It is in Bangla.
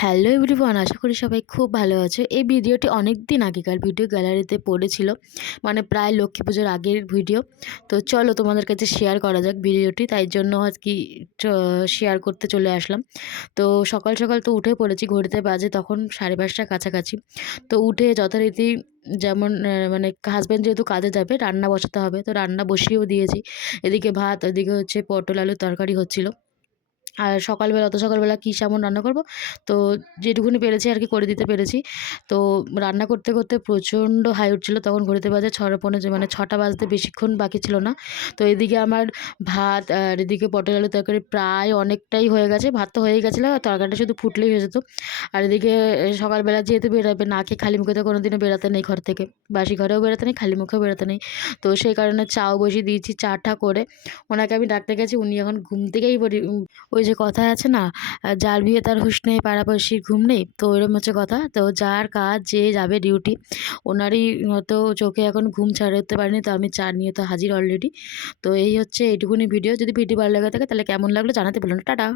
হ্যালো এভরিওয়ান, আশা করি সবাই খুব ভালো আছো। এই ভিডিওটি অনেক দিন আগেকার ভিডিও, গ্যালারিতে পড়েছিল, মানে প্রায় লক্ষ্মী পুজোর আগের ভিডিও। তো চলো তোমাদের কাছে শেয়ার করা যাক ভিডিওটি, তাই জন্য আজকে শেয়ার করতে চলে আসলাম। তো সকাল সকাল তো উঠে পড়েছি, ঘড়িতে বাজে তখন 5:30টার কাছাকাছি। তো উঠে যথারীতি যেমন মানে হাজব্যান্ড যেহেতু কাজে যাবে, রান্না বসাতে হবে, তো রান্না বসিয়েও দিয়েছি। এদিকে ভাত, ওদিকে হচ্ছে পটল আলুর তরকারি হচ্ছিল। আর সকালবেলা, অত সকালবেলা কী সেমন রান্না করব, তো যেটুকুনি পেরেছি আর কি করে দিতে পেরেছি। তো রান্না করতে করতে প্রচণ্ড হাই উঠছিল, তখন ঘড়িতে বাজে 6:15, মানে 6টা বাজতে বেশিক্ষণ বাকি ছিল না। তো এদিকে আমার ভাত আর এদিকে পটল আলুর তরকারি প্রায় অনেকটাই হয়ে গেছে। ভাত তো হয়েই গেছিলো, তরকারিটা শুধু ফুটলেই হয়ে যেত। আর এদিকে সকালবেলা যেহেতু বেরোবে, না খেয়ে খালি মুখে তো কোনো দিনও বেরোতে নেই ঘর থেকে, বাসি ঘরেও বেরোতে নেই, খালি মুখেও বেরোতে নেই। তো সেই কারণে চাও বসিয়ে দিয়েছি, চা করে ওনাকে আমি ডাকতে গেছি। উনি এখন ঘুম থেকেই ওই যে কথায় আছে না, যার বিয়ে তার হুঁশ নেই, পাড়াপড়শির ঘুম নেই, তো ওইরকম হচ্ছে কথা। তো যার কাজ, যে যাবে ডিউটি, ওনারই হয়তো চোখে এখন ঘুম ছাড়তে পারেনি। তো আমি চা নিয়ে তো হাজির অলরেডি। তো এই হচ্ছে এইটুকুনি ভিডিও। যদি ভিডিও ভালো লাগে থাকে তাহলে কেমন লাগলো জানাতে ভুলো না। টাটা।